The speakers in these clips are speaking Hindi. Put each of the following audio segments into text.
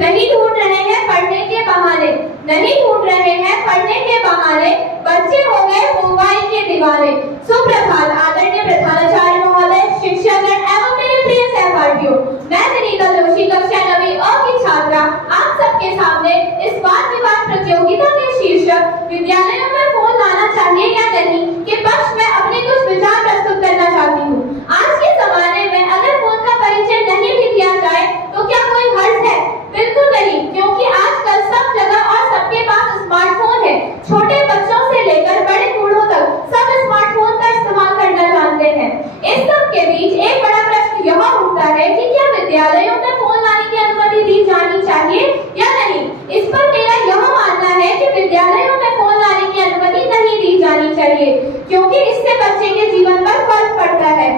नहीं ढूंढ रहे हैं पढ़ने के बहाने, नहीं ढूंढ रहे हैं पढ़ने के बहाने, बच्चे हो गए मोबाइल के दीवाने। सुप्रभात आदरणीय प्रधानाचार्य महोदय, शिक्षकगण एवं मेरे प्रिय सहपाठियों। मैं विनीता जोशी कक्षा 9वीं अ की छात्रा आप सबके सामने इस वाद विवाद प्रतियोगिता के शीर्षक विद्यालयों में फोन लाना चाहिए या नहीं के पक्ष में अपने कुछ विचार प्रस्तुत करना चाहती हूँ। आज के जमाने में अगर फोन का परिचय नहीं भी किया जाए तो क्या कोई हर्ज है? बिल्कुल नहीं, क्योंकि आजकल सब जगह और सबके पास स्मार्टफोन है। छोटे बच्चों से लेकर बड़े बूढ़ों तक सब स्मार्टफोन का इस्तेमाल करना जानते हैं। इस सब के बीच एक बड़ा प्रश्न यह उठता है कि क्या विद्यालयों में फोन लाने की अनुमति दी जानी चाहिए या नहीं। इस पर मेरा यह मानना है कि विद्यालयों में फोन लाने की अनुमति नहीं दी जानी चाहिए, क्योंकि इससे बच्चे के जीवन पर फर्क पड़ता है।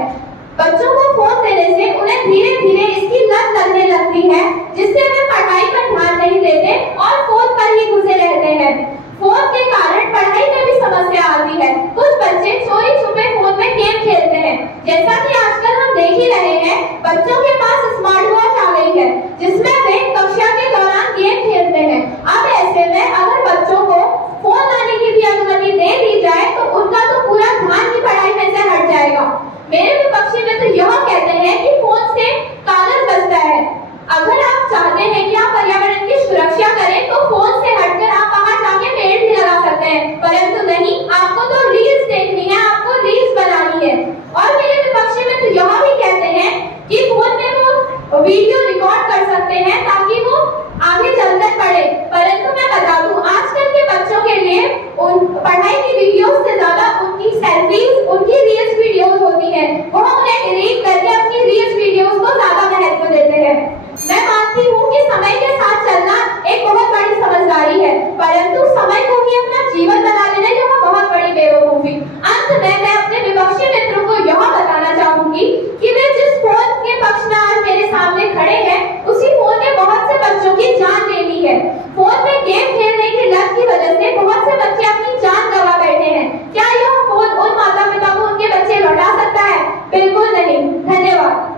बच्चों को फोन देने से उन्हें धीरे धीरे इसकी लत लगने लगती है, जिससे वे पढ़ाई पर ध्यान नहीं देते और फोन पर ही घुसे रहते हैं। फोन के कारण पढ़ाई में भी समस्या आती है। कुछ बच्चे चोरी छुपे फोन में गेम खेलते हैं। जैसा कि आजकल हम देख ही रहे हैं, बच्चों के पास स्मार्ट वॉच आ गई है, जिसमें वे कक्षा के दौरान गेम खेलते हैं। अब ऐसे में अगर बच्चों को फोन लाने की भी अनुमति दे दी जाए तो उनका तो पूरा ध्यान ही पढ़ाई में से हट जाएगा। मेरे विपक्षी मित्र यह कहते हैं कि फोन से कागज बचता है। अगर आप चाहते हैं कि आप पर्यावरण की सुरक्षा करें तो फोन से हटकर आप बाहर जाके पेड़ भी लगा सकते हैं, परंतु नहीं, आपको तो रील्स देखनी है, आपको रील्स बनानी है। और मेरे विपक्षी मित्र यह भी कहते हैं कि फोन में वो वीडियो रिकॉर्ड कर सकते हैं ताकि वो आगे चलकर पढ़े, परंतु मैं बता दूं आजकल के बच्चों के लिए उन पढ़ाई की वीडियोस से ज्यादा उनकी सेल्फीज, उनकी रील्स वीडियोस होती है। वो उन्हें डिलीट करके अपनी रील्स वीडियोस को ज्यादा महत्व देते हैं। मैं मानती हूँ कि समय के साथ चलना एक बहुत बड़ी समझदारी है, परंतु समय को ही अपना जीवन बना लेना यह बहुत बड़ी बेवकूफी। अंत में मैं अपने विपक्षी मित्रों को यह बताना चाहूंगी कि वे जिस फोन के पक्ष में आज मेरे सामने खड़े हैं, उसी फोन ने बहुत से बच्चों की जान ले ली है। फोन में गेम खेलने की लत की वजह से बहुत से बच्चे अपनी जान गंवा बैठे हैं। क्या यह फोन उन माता पिता को उनके बच्चे लौटा सकता है? बिल्कुल नहीं। धन्यवाद।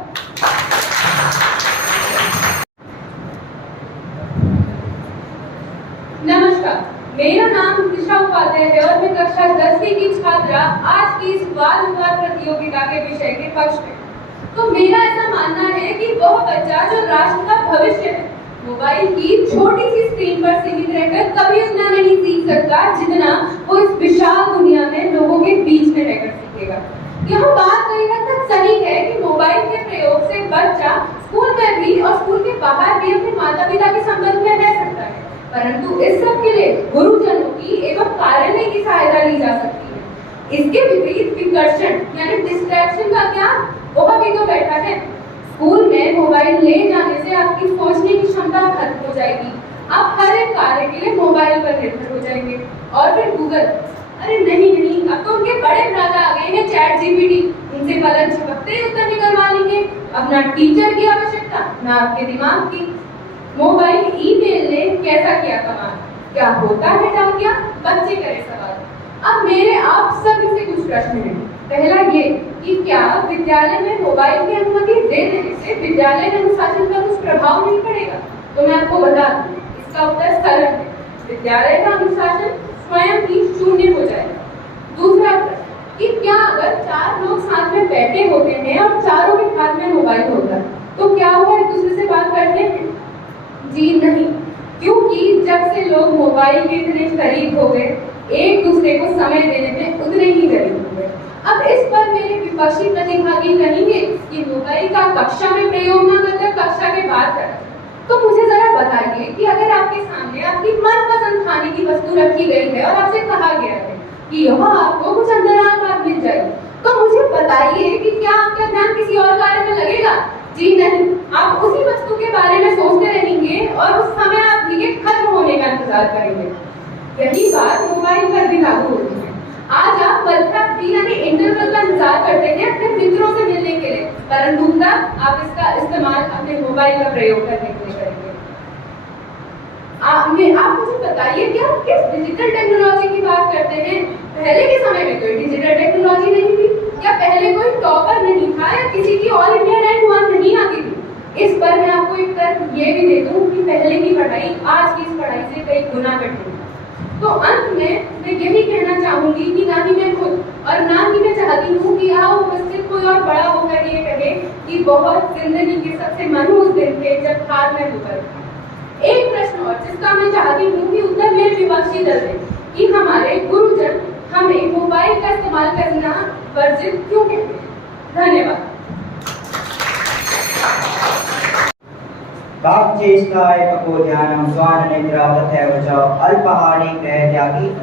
नमस्कार, मेरा नाम दिशा उपाध्याय है और मैं कक्षा 10वीं की छात्रा आज की इस वाद विवाद प्रतियोगिता के विषय के पक्ष में। तो मेरा ऐसा मानना है कि वह बच्चा जो राष्ट्र का भविष्य है, मोबाइल की छोटी सी स्क्रीन पर सीमित रहकर कभी उतना नहीं सीख सकता जितना वो इस विशाल दुनिया में लोगों के बीच में रहकर सीखेगा। यह बात कई हद तक सही है कि मोबाइल के प्रयोग से बच्चा स्कूल में भी और स्कूल के बाहर भी अपने माता पिता के संपर्क में रह सकता है, परंतु इस सब के लिए गुरुजनों की एवं कार्यालय की सहायता ली जा सकती है। इसके विपरीत विकर्षण यानी डिस्ट्रैक्शन का क्या वह भी तो बैठा है। स्कूल में मोबाइल ले जाने से आपकी सोचने की क्षमता खत्म हो जाएगी। आप हर एक कार्य के लिए मोबाइल पर निर्भर हो जाएंगे। और फिर गूगल, अरे नहीं, अब तो उनके बड़े भ्राता आ गए हैं चैट जीपीटी, उनसे पलक झपकते ही उत्तर निकलवा लेंगे। अब ना टीचर की आवश्यकता ना आपके दिमाग की। मोबाइल ईमेल ने कैसा किया कमाल, क्या होता है डाकिया, बच्चे करे सवाल। अब मेरे आप सभी से कुछ प्रश्न हैं। पहला ये कि क्या विद्यालय में मोबाइल की अनुमति दे देने से विद्यालय के अनुशासन पर कुछ प्रभाव नहीं पड़ेगा? तो मैं आपको बता दूं, इसका उत्तर सरल है, विद्यालय का अनुशासन स्वयं ही शून्य हो जाएगा। दूसरा प्रश्न कि क्या अगर 4 लोग साथ में बैठे होते हैं और चारों के हाथ में मोबाइल होता है तो क्या वो एक दूसरे से बात करते हैं? जी नहीं, क्योंकि जब से लोग मोबाइल के इतने करीब हो गए, एक दूसरे को समय देने में उतने ही करीब हो गए। अब इस पर मेरे विपक्षी प्रतिभागी कहेंगे कि मोबाइल का कक्षा में प्रयोग न करकर कक्षा के बाद करें। तो मुझे जरा बताइए कि अगर आपके सामने आपकी मनपसंद खाने की वस्तु रखी गई है और आपसे कहा गया है कि यह आपको कुछ अंतराल बाद मिल जाएगी, तो मुझे बताइए कि क्या आपका ध्यान किसी और कार्य में लगेगा? जी नहीं, आप उसी वस्तु के बारे में सोचते रहेंगे और उस समय आप ये खत्म होने का इंतजार करेंगे। यही बात मोबाइल पर भी लागू होती है। आज आप परीक्षा फ्री यानी इंटरवल का इंतजार करते हैं अपने मित्रों से मिलने के लिए, परंतु तब आप इसका इस्तेमाल अपने मोबाइल का प्रयोग करने के लिए करेंगे। आप मुझे बताइए कि आप किस डिजिटल टेक्नोलॉजी की बात करते हैं? पहले के समय में कोई डिजिटल टेक्नोलॉजी नहीं थी, या पहले कोई टॉपर नहीं था, या किसी की ऑल इंडिया रैंक 1 नहीं आती थी। इस पर मैं आपको एक तर्क ये भी दे दूं कि पहले की पढ़ाई आज की इस पढ़ाई से कई गुना कठिन है। तो अंत में मैं यही कहना चाहूंगी कि ना ही मैं खुद और ना ही मैं चाहती हूँ कि यहाँ उपस्थित कोई और बड़ा होकर ये कहे कि बहुत जिंदगी के सबसे मनहूस दिन थे जब हाथ में होकर। एक प्रश्न और जिसका मैं चाहती हूँ कि उत्तर मेरे विपक्षी दल दें कि हमारे गुरुजन हमें मोबाइल का इस्तेमाल करना वर्जित क्यों कहते हैं? धन्यवाद। चेष्टायको स्वाननिद्रा तथैव च अल्पाहारी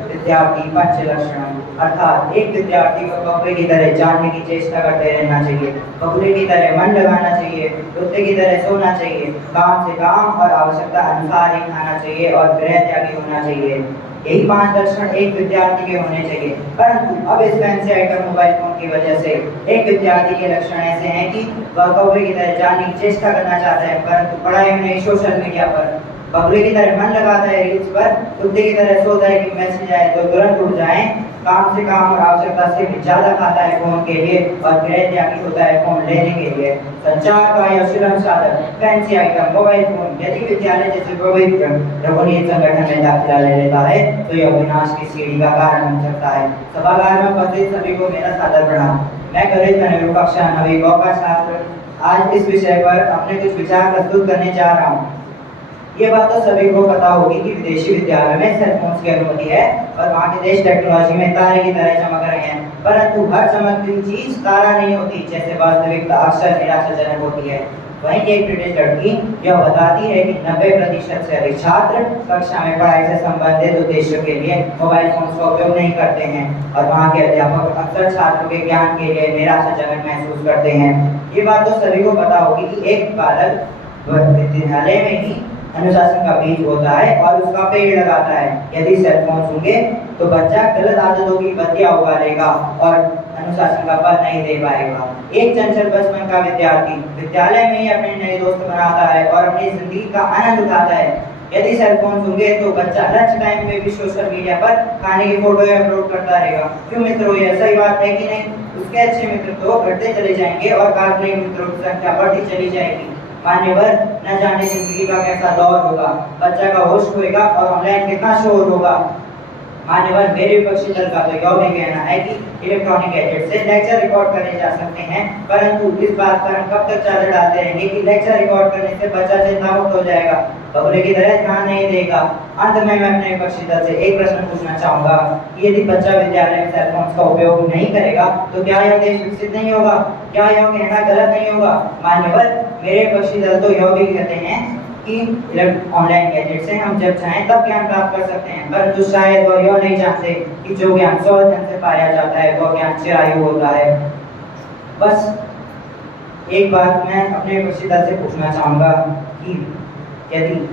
विद्यार्थी पंचलक्षणम, अर्थात एक विद्यार्थी को कौवे की तरह जानने की चेष्टा करते रहना चाहिए, बगुले की तरह मन लगाना चाहिए, कुत्ते की तरह सोना चाहिए, काम से काम और आवश्यकता अनुसार ही खाना चाहिए और गृह त्यागी होना चाहिए। यही 5 लक्षण एक विद्यार्थी के होने चाहिए। परंतु अब इस फैंसी आइटम मोबाइल फोन की वजह से एक विद्यार्थी के लक्षण ऐसे हैं कि वह कौवे की तरह जानने की चेष्टा करना चाहता है, परंतु पढ़ाई में नहीं, सोशल मीडिया पर। बगुले की तरह मन लगाता है रील्स पर, कुत्ते की तरह सोता है कि मैसेज आए तो तुरंत उठ जाए, काम से काम और आवश्यकता से भी ज्यादा खाता है फोन के लिए और गृह त्यागी होता है फोन लेने के लिए। संचार का यह सुलभ साधन फैंसी आइटम मोबाइल फोन यदि विद्यालय जैसे पवित्र रघुनीत संगठन में दाखिला ले लेता है तो यह विनाश की सीढ़ी का कारण बन सकता है। सभागार में उपस्थित सभी को मेरा सादर प्रणाम। मैं कॉलेज कक्षा 9वीं का छात्र आज इस विषय पर अपने कुछ विचार प्रस्तुत करने जा रहा हूँ। ये बात तो सभी को पता होगी कि विदेशी विद्यालय में सेल फोन की अनुमति है और वहाँ के देश टेक्नोलॉजी में तारे की तरह चमक रहे हैं, परंतु हर चमकती चीज तारा नहीं होती, जैसे वास्तविकता अक्सर निराशाजनक होती है। वहीं एक ब्रिटिश लड़की यह बताती है कि 90% से अधिक छात्र कक्षा में पढ़ाई से संबंधित उद्देश्यों के लिए मोबाइल फोन का उपयोग नहीं करते हैं और वहाँ के अध्यापक अक्सर छात्रों के ज्ञान के लिए निराशाजनक महसूस करते हैं। ये बात तो सभी को पता होगी कि एक बालक विद्यालय में ही अनुशासन का बीज होता है और उसका पेड़ लगाता है। यदि सेल फोन होंगे तो बच्चा गलत आदतों की बत्तियां उगालेगा और अनुशासन का फल नहीं दे पाएगा। एक चंचल बचपन का विद्यार्थी विद्यालय में ही अपने नए दोस्त बनाता है और अपनी जिंदगी का आनंद उठाता है। यदि सेल फोन होंगे तो बच्चा लंच टाइम में भी सोशल मीडिया पर खाने की फोटो अपलोड करता रहेगा। क्यों मित्रों, ये सही बात है कि नहीं? उसके अच्छे मित्र तो घटते चले जाएंगे और काल्पनिक मित्रों की संख्या बढ़ती चली जाएगी। मान्यवर, न जाने जिंदगी का कैसा दौर होगा, बच्चा का होश खोएगा और ऑनलाइन कितना शोर होगा। मान्यवर, मेरे विपक्षी दल का तो यह भी कहना है कि इलेक्ट्रॉनिक गैजेट से लेक्चर रिकॉर्ड करे जा सकते हैं, परंतु इस बात पर हम कब तक चादर डालते रहेंगे कि लेक्चर रिकॉर्ड करने से बच्चा चिंतामुक्त हो जाएगा, बगुले की तरह ध्यान नहीं देगा। अंत में मैं अपने विपक्षी दल से एक प्रश्न पूछना चाहूंगा कि यदि बच्चा विद्यालय में सेल फोन का उपयोग नहीं करेगा तो क्या यह देश विकसित नहीं होगा? क्या यह कहना गलत नहीं होगा? मान्यवर, मेरे विपक्षी दल तो यह भी कहते हैं कि ऑनलाइन गैजेट से हम जब चाहें तब ज्ञान प्राप्त कर सकते हैं, परंतु शायद वह यह नहीं जानते कि जो ज्ञान 100 दिन से पाया जाता है वह ज्ञान चिरायु होता है। बस एक बात मैं अपने विपक्षी दल से पूछना चाहूंगा कि यदि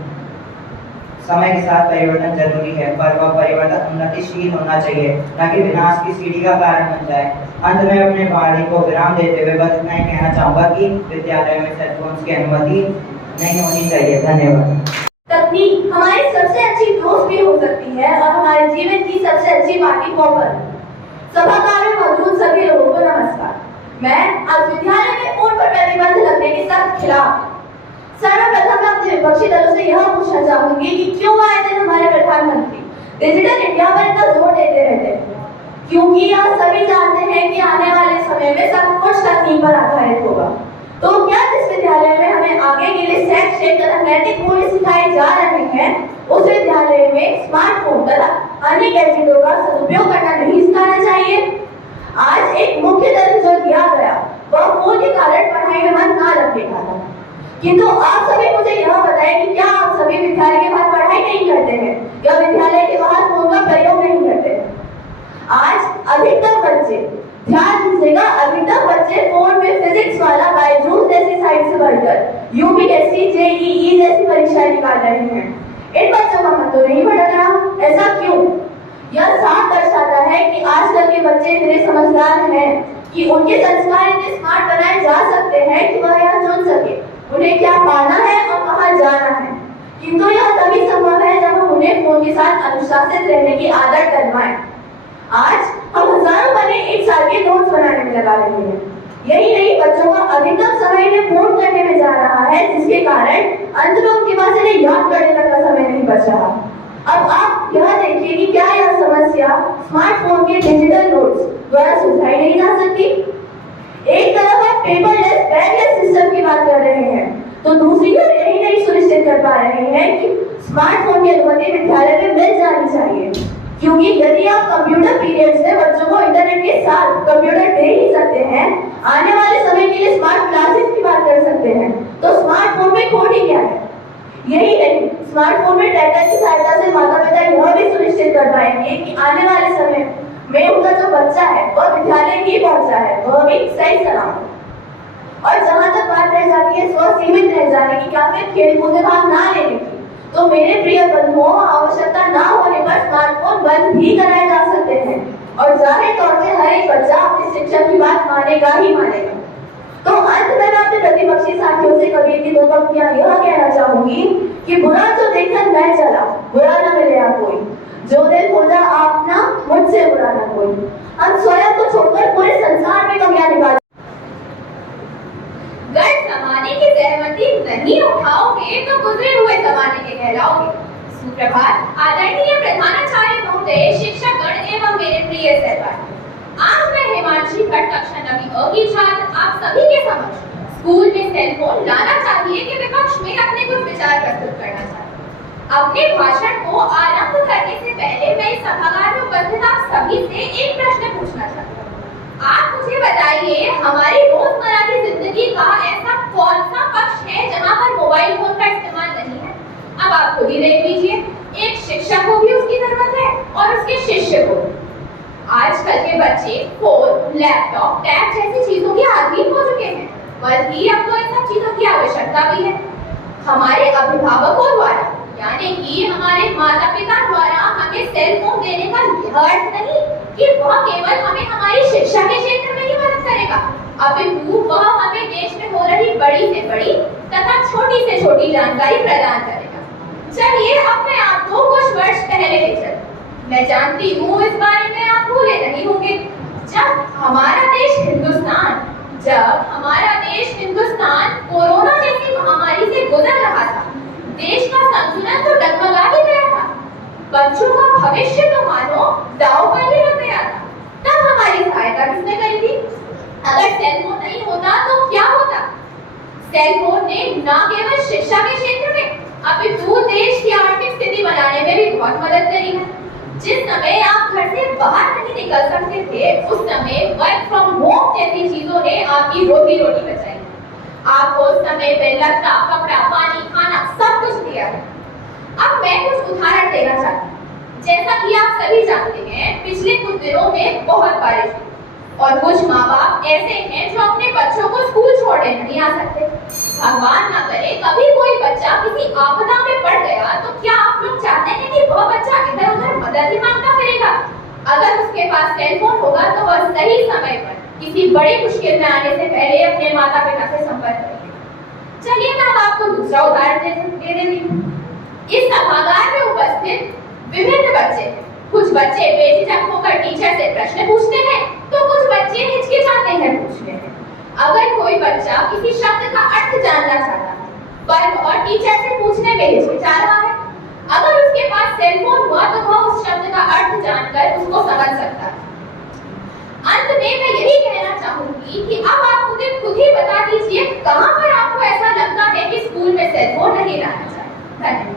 समय के साथ परिवर्तन जरूरी है, पर वह परिवर्तन उन्नतिशील होना चाहिए, न कि विनाश की सीढ़ी का कारण बन जाए। अंत में अपने वाणी को विराम देते हुए बस इतना ही कहना चाहूंगा कि विद्यालय में सेल फोन की अनुमति नहीं होनी चाहिए। धन्यवाद। तकनीक हमारी सबसे अच्छी दोस्त भी हो सकती है और हमारे जीवन की सबसे अच्छी पार्टी पॉपर। सभागार में मौजूद सभी लोगों को नमस्कार। मैं आज विद्यालय में फोन पर प्रतिबंध लगने के सख्त खिलाफ। सर्वप्रथम मैं अपने विपक्षी दलों से यह पूछना चाहूंगी कि क्यों आए दिन हमारे प्रधानमंत्री डिजिटल इंडिया पर इतना जोर देते रहते हैं, क्योंकि यह सभी जानते हैं कि आने वाले समय में सब कुछ तकनीक पर आधारित होगा। तो क्या जिस विद्यालय में हमें आगे के लिए शैक्षिक तथा नैतिक मूल्य सिखाए जा रहे हैं उस विद्यालय में स्मार्टफोन तथा अन्य गैजेटों का सदुपयोग करना नहीं सिखाना चाहिए? आज एक मुख्य तथ्य जो दिया गया वह फोन के कारण पढ़ाई में मन न लगने का था, किंतु आप सभी मुझे यह बताएं कि क्या आप सभी विद्यालय के बाहर पढ़ाई नहीं करते हैं या विद्यालय के बाहर फोन का प्रयोग नहीं करते हैं? आज अधिकतर बच्चे, ध्यान दीजिएगा, अधिकतर बच्चे फोन में फिजिक्स वाला बायजूस जैसी साइट से भरकर यूपीएससी, जेईई जैसी परीक्षाएं निकाल रहे हैं। इन बच्चों का मन तो नहीं भटक रहा, ऐसा क्यों? यह साफ दर्शाता है कि आजकल के बच्चे इतने समझदार हैं कि उनके संस्कार इतने स्मार्ट बनाए जा सकते हैं कि वह यह चुन सके उन्हें क्या पाना है और कहाँ जाना है, किंतु यह तभी संभव है जब हम उन्हें फोन के साथ अनुशासित रहने की आदत डलवाएं। आज हम हजारों बने एक साल के नोट्स बनाने में लगा रहे हैं। यही नहीं, बच्चों का अधिकतम समय इन्हें फोन करने में जा रहा है, जिसके कारण अंत में उनके पास इन्हें याद करने तक का समय नहीं बच रहा। अब आप यह देखिए कि क्या यह समस्या स्मार्टफोन के डिजिटल नोट्स द्वारा सुलझाई नहीं जा सकती। एक तरफ आप पेपरलेस बैगलेस सिस्टम की बात कर रहे हैं, तो दूसरी ओर यही नहीं सुनिश्चित कर पा रहे हैं कि स्मार्टफोन की अनुमति विद्यालय में मिल जानी चाहिए, क्योंकि यदि आप कंप्यूटर पीरियड्स में बच्चों को इंटरनेट के साथ कंप्यूटर दे ही सकते हैं, आने वाले समय के लिए स्मार्ट क्लासेस की बात कर सकते हैं, तो स्मार्टफोन में खोट ही क्या है। यही नहीं, स्मार्टफोन में टैबलेट की सहायता से माता पिता यह भी सुनिश्चित कर पाएंगे कि आने वाले समय में उनका जो बच्चा है वह विद्यालय ही पहुंचा है, वह भी सही सलामत। और जहां तक बात रह जाती है स्व सीमित रह जाने की या फिर खेल कूद में भाग ना लेने की, तो मेरे प्रिय बंधुओं, आवश्यकता ना होने पर स्मार्टफोन बंद भी कराए जा सकते हैं और जाहिर तौर से हर एक बच्चा अपने शिक्षक की बात मानेगा ही मानेगा। तो अंत में मैं अपने प्रतिपक्षी साथियों से कबीर की दो पंक्तियां यह कहना चाहूंगी कि बुरा जो देखकर मैं चला, बुरा न मिले कोई, जो दिल खोजा आपना, मुझसे बुरा न कोई। हम स्वयं को छोड़कर पूरे संसार में कमियां निकाल जमाने की सहमति नहीं उठाओगे तो गुजरे हुए जमाने के कहलाओगे। सुप्रभात आदरणीय प्रधानाचार्य महोदय, शिक्षकगण एवं मेरे प्रिय सहपाठी। आज मैं हिमांशी भट्ट कक्षा 9वीं अ की छात्र आप सभी के समक्ष स्कूल में सेलफोन लाना चाहिए के विपक्ष में अपने कुछ विचार प्रस्तुत करना चाहती हूँ। अपने भाषण को आरंभ करने से पहले मैं इस सभागार में उपस्थित आप सभी से एक प्रश्न पूछना चाहती हूँ। आप मुझे बताइए, हमारी रोजमर्रा की जिंदगी का ऐसा कौन सा पक्ष है जहाँ पर मोबाइल फोन का इस्तेमाल नहीं है? अब आप खुद ही देख लीजिए, एक शिक्षक को भी उसकी जरूरत है और उसके शिष्य को। आजकल के बच्चे फोन, लैपटॉप, टैब जैसी चीजों के अधीन हो चुके हैं, बल्कि अब तो इन सब चीजों की आवश्यकता भी है। हमारे अभिभावकों द्वारा यानी कि हमारे माता पिता द्वारा हमें सेल फोन देने का यह अर्थ नहीं कि वह केवल हमें हमारी शिक्षा के क्षेत्र में ही मदद करेगा, अपितु वह हमें देश में हो रही बड़ी से बड़ी तथा छोटी से छोटी जानकारी प्रदान करेगा। चलिए अब मैं आपको कुछ वर्ष पहले ले चलूं। मैं जानती हूँ इस बारे में आप भूले नहीं होंगे। जब हमारा देश हिंदुस्तान कोरोना जैसी महामारी से गुजर रहा था, देश का संतुलन तो डगमगा ही गया था, बच्चों का भविष्य तो मानो दांव पर ही लग गया था। तब हमारी सहायता किसने करी थी? अगर सेल फोन नहीं होता तो क्या होता? सेल फोन ने न केवल शिक्षा के क्षेत्र में अपितु देश की आर्थिक स्थिति बनाने में भी बहुत मदद करी है। जिस समय आप घर से बाहर नहीं निकल सकते थे, उस समय वर्क फ्रॉम होम जैसी चीजों ने आपकी रोटी बचाई। आपको उस समय पे लत्ता, कपड़ा, पानी, खाना सब कुछ दिया है। अब मैं कुछ उदाहरण देना चाहती हूँ। जैसा कि आप सभी जानते हैं, पिछले कुछ दिनों में बहुत बारिश हुई और कुछ माँ बाप ऐसे हैं जो अपने बच्चों को स्कूल छोड़ने नहीं आ सकते। भगवान ना करे कभी कोई बच्चा किसी आपदा में पड़ गया तो क्या आप लोग चाहते हैं कि वह बच्चा इधर उधर मदद ही मांगता फिरेगा? अगर उसके पास सेल फोन होगा तो वह सही समय पर किसी बड़ी मुश्किल में आने से पहले अपने माता पिता से संपर्क करेगा। चलिए मैं अब आपको दूसरा उदाहरण दे देती हूँ। इस सभागार में उपस्थित विभिन्न बच्चे, कुछ बच्चे बेझिझक होकर टीचर से प्रश्न पूछते हैं तो कुछ बच्चे हिचकिचाते हैं पूछने में। अगर कोई बच्चा किसी शब्द का अर्थ जानना चाहता है पर वह टीचर से पूछने में हिचकिचा रहा है, अगर उसके पास सेल फोन हुआ तो वह उस शब्द का अर्थ जानकर उसको समझ सकता है। अंत में मैं यही कहना चाहूंगी कि अब आप मुझे खुद ही बता दीजिए कहां पर आपको ऐसा लगता है कि स्कूल में सेल फोन नहीं लाना चाहिए। धन्यवाद।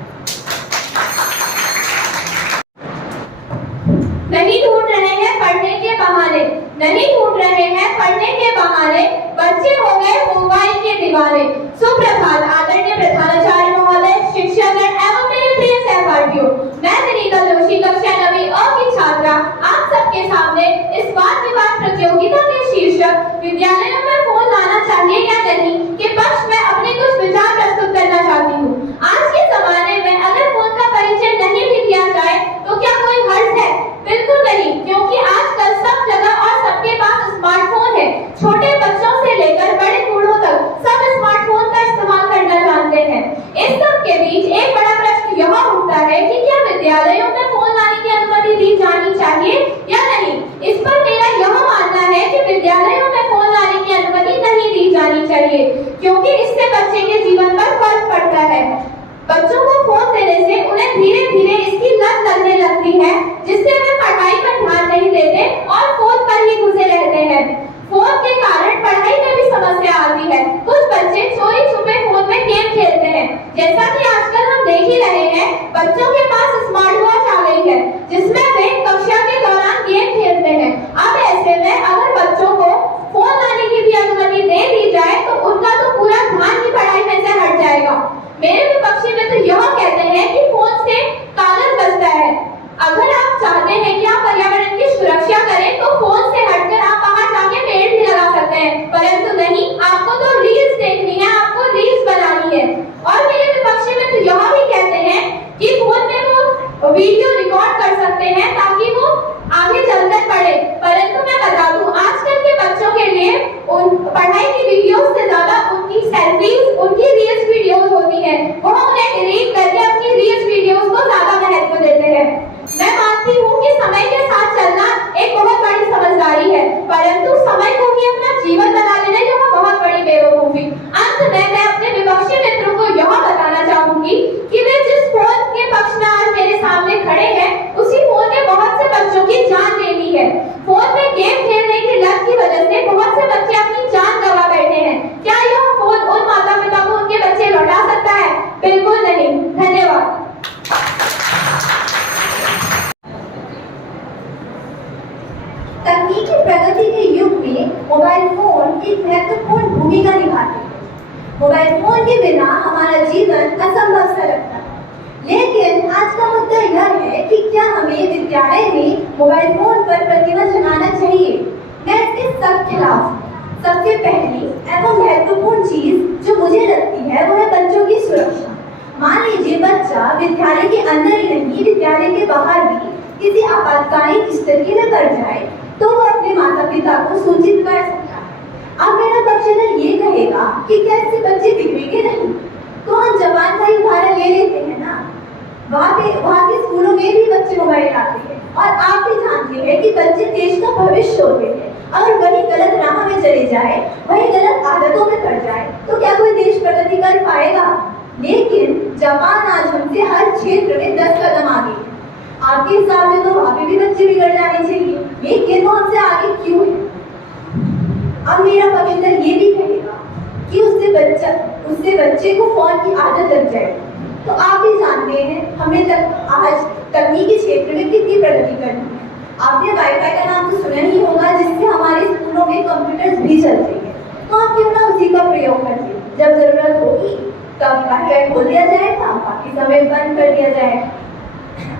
नहीं ढूंढ रहे हैं पढ़ने के बहाने, नहीं ढूंढ रहे हैं पढ़ने के बहाने, बच्चे हो गए मोबाइल के दीवाने। सुप्रभात आदरणीय प्रधानाचार्य महोदय, शिक्षकगण एवं मेरे प्रिय सहपाठियों, मैं विनीता जोशी कक्षा 9वीं अ की छात्रा आप सबके सामने इस वाद विवाद प्रतियोगिता के शीर्षक विद्यालयों में फोन लाना चाहिए या नहीं के पक्ष में अपने कुछ विचार प्रस्तुत करना चाहती हूँ। आज के जमाने में अगर फोन का परिचय नहीं भी किया जाए तो क्या कोई हर्ज है? बिल्कुल नहीं, क्योंकि आजकल सब जगह और सबके पास स्मार्टफोन है। छोटे बच्चों से लेकर बड़े बूढ़ों तक सब स्मार्टफोन का इस्तेमाल करना जानते हैं। इस सब के बीच एक बड़ा प्रश्न यह उठता है कि क्या विद्यालयों में फोन लाने की अनुमति दी जानी चाहिए या नहीं। इस पर मेरा यह मानना है कि विद्यालयों में फोन लाने की अनुमति चाहिए, क्योंकि इससे बच्चे के जीवन पर फर्क पड़ता है। बच्चों को फोन देने से उन्हें धीरे धीरे इसकी लत लगने लगती है, जिससे वे पढ़ाई पर ध्यान नहीं देते और फोन पर ही घुसे रहते हैं। फोन के कारण पढ़ाई में भी समस्या आती है। कुछ बच्चे चोरी छुपे फोन में गेम खेलते हैं। जैसा कि आजकल हम देख ही रहे हैं, बच्चों के पास स्मार्ट वॉच आ गई है, जिसमें वे कक्षा के दौरान गेम खेलते हैं। अब ऐसे में अगर बच्चों को फोन लाने की भी अनुमति दे दी जाए तो उनका तो पूरा ध्यान ही पढ़ाई में से हट जाएगा। मेरे विपक्षी मित्र यह कहते हैं कि फोन से कागज बचता है। अगर आप चाहते हैं कि आप पर्यावरण की सुरक्षा करें तो फोन से हटकर आप बाहर जाके पेड़ भी लगा सकते हैं, परंतु नहीं, आपको तो रील्स देखनी है, आपको रील्स बनानी है। और मेरे विपक्षी मित्र यह भी कहते हैं कि फोन में वो वीडियो रिकॉर्ड कर सकते हैं ताकि वो आगे चलकर पढ़े, परंतु मैं बता दूं, आजकल के बच्चों के लिए उन पढ़ाई की वीडियोस से ज्यादा उनकी सेल्फीज, उनकी रील्स वीडियोस होती है। वो उन्हें डिलीट करके अपनी रील्स वीडियोस को ज्यादा महत्व देते हैं। मैं मानती हूँ कि समय के साथ चलना एक बहुत बड़ी समझदारी है, परंतु समय को ही अपना जीवन बना लेना यह बहुत बड़ी बेवकूफी। अंत में मैं अपने विपक्षी मित्रों को यह बताना चाहूंगी कि वे जिस फोन के पक्ष में आज मेरे सामने खड़े हैं, उसी फोन ने बहुत से बच्चों की जान ले ली है। फोन में गेम खेलने की लत की वजह से बहुत से बच्चे अपनी जान गंवा बैठे हैं। क्या यह फोन उन माता पिता को उनके बच्चे लौटा सकता है? बिल्कुल नहीं। धन्यवाद। तकनीकी प्रगति के युग में मोबाइल फोन एक महत्वपूर्ण भूमिका निभाते हैं। मोबाइल फोन के बिना हमारा जीवन असंभव सा लगता है। लेकिन आज का मुद्दा यह है कि क्या हमें विद्यालय में मोबाइल फोन पर प्रतिबंध लगाना चाहिए? मैं इसके सख्त खिलाफ हूँ। सबसे पहली एवं महत्वपूर्ण चीज जो मुझे लगती है वो है बच्चों की सुरक्षा। मान लीजिए बच्चा विद्यालय के अंदर ही नहीं, विद्यालय के बाहर भी किसी आपातकालीन स्थिति में पड़ जाए तो वो अपने माता पिता को सूचित कर सकता है। अब मेरा पक्षधर ये कहेगा कि क्या इससे बच्चे बिगड़ेंगे नहीं? तो हम जापान का ही उदाहरण ले लेते हैं ना। वहाँ के स्कूलों में भी बच्चे मोबाइल आते हैं और आप भी जानते हैं कि बच्चे देश का भविष्य होते हैं। अगर वही गलत राह में चले जाए, वही गलत आदतों में पड़ जाए तो क्या कोई देश प्रगति कर पाएगा? लेकिन जापान आज हमसे हर क्षेत्र में 10 कदम आगे है। आपके हिसाब से तो वहाँ पे भी बच्चे बिगड़ जाने चाहिए, लेकिन वो हमसे आगे क्यों है? अब मेरा पक्षधर ये भी कहेगा कि उससे बच्चे को फोन की आदत लग जाएगी। तो आप भी जानते हैं हमें आज तकनीकी क्षेत्र में कितनी प्रगति करनी है। आपने वाईफाई का नाम तो सुना ही होगा, जिससे हमारे स्कूलों में कंप्यूटर्स भी चलते हैं। तो आप क्यों ना उसी का प्रयोग करिए। जब जरूरत होगी तब वाईफाई खोल दिया जाएगा, बाकी समय बंद कर दिया जाएगा।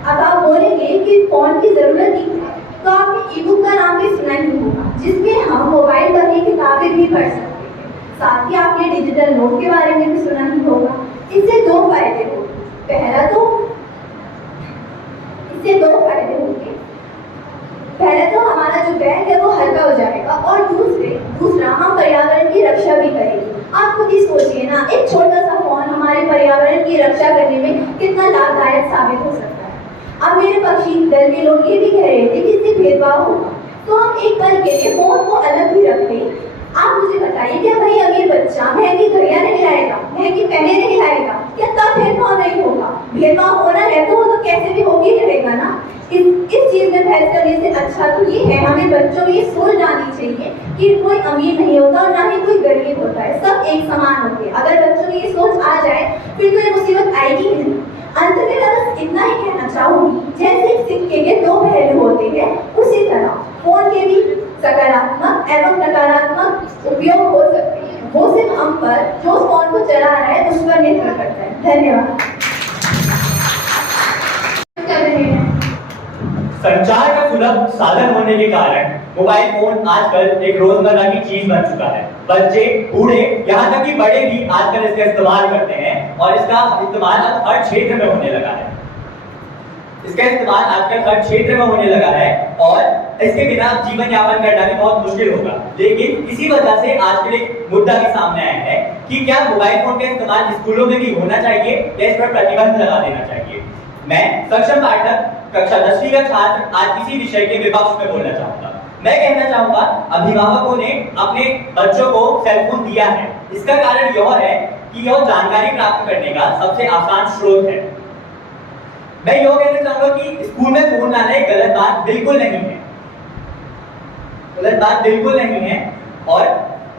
अब आप बोलेंगे कि फोन की जरूरत ही है, तो आपने ई बुक का नाम भी सुना ही होगा, जिसमें हम मोबाइल पर ही किताबें भी पढ़ सकते हैं। साथ ही आपने डिजिटल नोट के बारे में भी सुना ही होगा। इससे दो फायदे होंगे। पहला तो हमारा जो बैग है वो हल्का हो जाएगा और दूसरा हम पर्यावरण की रक्षा भी करेंगे। आप खुद ही सोचिए ना, एक छोटा सा फोन हमारे पर्यावरण की रक्षा करने में कितना लाभदायक साबित हो सकता है। अब मेरे पक्षी दल के लोग ये भी कह रहे थे कि इससे भेदभाव होगा, तो हम एक पल के लिए फोन को अलग भी रख दें। आप मुझे बताइए, क्या भाई अमीर बच्चा महंगी घड़ियां नहीं लाएगा, महंगी पहने नहीं लाएगा, क्या तब भेदभाव नहीं होगा? भेदभाव होना है तो वो तो कैसे भी होगी रहेगा ना। इस चीज में बहस करने से अच्छा तो ये है, हमें बच्चों में ये सोच डालनी चाहिए कि कोई अमीर नहीं होता और ना ही कोई गरीब होता है, सब एक समान होते हैं। अगर बच्चों में ये सोच आ जाए फिर तो ये मुसीबत आएगी ही नहीं। अंत में मैं बस इतना ही कहना चाहूंगी, जैसे सिक्के के दो पहलू होते हैं, उसी तरह फोन के भी सकारात्मक एवं नकारात्मक उपयोग हो सकते हैं। वो सिर्फ हम पर, जो फोन को चला रहा है, उस पर निर्भर करता है। धन्यवाद। संचार का सुलभ साधन होने के कारण मोबाइल फोन आजकल एक रोजमर्रा की चीज बन चुका है। बच्चे, बूढ़े, यहाँ तक कि बड़े भी आजकल इसका इस्तेमाल करते हैं और इसका इस्तेमाल अब हर क्षेत्र में होने लगा है। इसका इस्तेमाल आजकल हर क्षेत्र में होने लगा है और इसके बिना जीवन यापन करना भी बहुत मुश्किल होगा। लेकिन इसी वजह से आजकल एक मुद्दा भी सामने आया है कि क्या मोबाइल फोन का इस्तेमाल स्कूलों में भी होना चाहिए या इस पर प्रतिबंध लगा देना चाहिए। मैं सक्षम पाठक, कक्षा 10वीं का छात्र, आज किसी विषय के विपक्ष में बोलना चाहूंगा। मैं कहना चाहूंगा, अभिभावकों ने अपने बच्चों को सेलफोन दिया है, इसका कारण यह है कि यह जानकारी प्राप्त करने का सबसे आसान स्रोत है। मैं यह कहना चाहूंगा कि स्कूल में फोन लाना एक गलत बात बिल्कुल नहीं है, गलत बात बिल्कुल नहीं है। और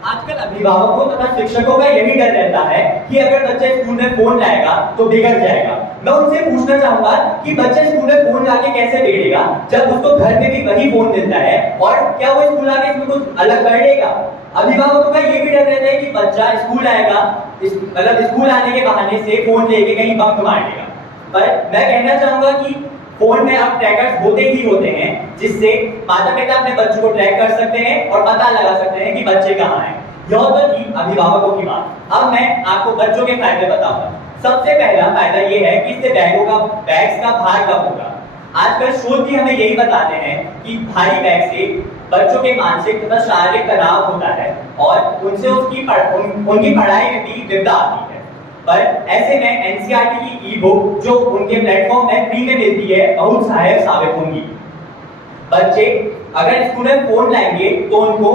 आजकल अभिभावकों तथा शिक्षकों का यही डर रहता है कि अगर बच्चा स्कूल में फोन लाएगा तो बिगड़ जाएगा। मैं उनसे पूछना चाहूंगा कि बच्चा स्कूल में फोन लाके कैसे बिगड़ेगा जब उसको घर में भी वही फोन मिलता है, और क्या वो स्कूल आके इसमें कुछ अलग कर लेगा? अभिभावकों का ये भी डर रहता है कि बच्चा स्कूल आएगा, मतलब स्कूल आने के बहाने से फोन लेके कहीं बंक मार देगा। पर मैं कहना चाहूंगा कि फोन में अब ट्रैकर्स होते ही होते हैं, जिससे माता पिता अपने बच्चों को ट्रैक कर सकते हैं और पता लगा सकते हैं कि बच्चे कहाँ हैं। यह तो थी अभिभावकों की बात। अब मैं आपको बच्चों के फायदे बताऊंगा। सबसे पहला फायदा यह है कि इससे बैग्स का भार कम होगा। आजकल शोध भी हमें यही बताते हैं कि भारी बैग से बच्चों के मानसिक तथा शारीरिक तनाव होता है और उनसे उनकी पढ़ाई में भी विपदा आती है। पर ऐसे में एनसीईआरटी की ई बुक जो उनके प्लेटफॉर्म में फ्री में मिलती है बहुत सहायक साबित होंगी। बच्चे अगर स्कूल में फोन लाएंगे तो उनको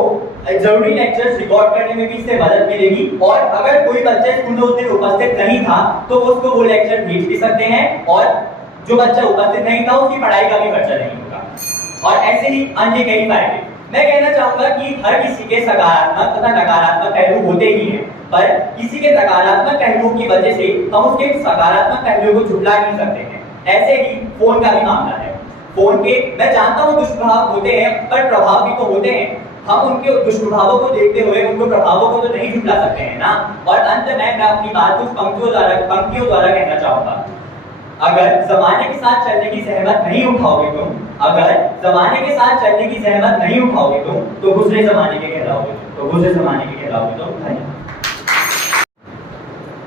जरूरी लेक्चर्स रिकॉर्ड करने में भी इससे मदद मिलेगी, और अगर कोई बच्चा स्कूल में उस दिन उपस्थित नहीं था तो उसको वो लेक्चर भेज भी सकते हैं, और जो बच्चा उपस्थित नहीं था उसकी पढ़ाई का भी खर्चा नहीं होगा। और ऐसे ही अन्य कई फायदे। मैं कहना चाहूंगा कि हर किसी के सकारात्मक तथा नकारात्मक पहलू होते ही हैं, पर किसी के नकारात्मक पहलुओं की वजह से हम उसके सकारात्मक पहलुओं को झुठला नहीं सकते हैं। ऐसे ही फोन का भी मामला है। फोन के मैं जानता हूँ दुष्प्रभाव होते हैं, पर प्रभाव भी तो होते हैं। हम उनके दुष्प्रभावों को देखते हुए उनको प्रभावों को तो नहीं झुठला सकते हैं ना। और अंत में मैं अपनी बात कुछ पंक्तियों द्वारा कहना चाहूंगा। अगर जमाने के साथ चलने की सहमत नहीं उठाओगे तुम, अगर जमाने के साथ चलने की सहमत नहीं उठाओगे तुम, तो दूसरे जमाने के कहलाओगे तुम। धन्यवाद।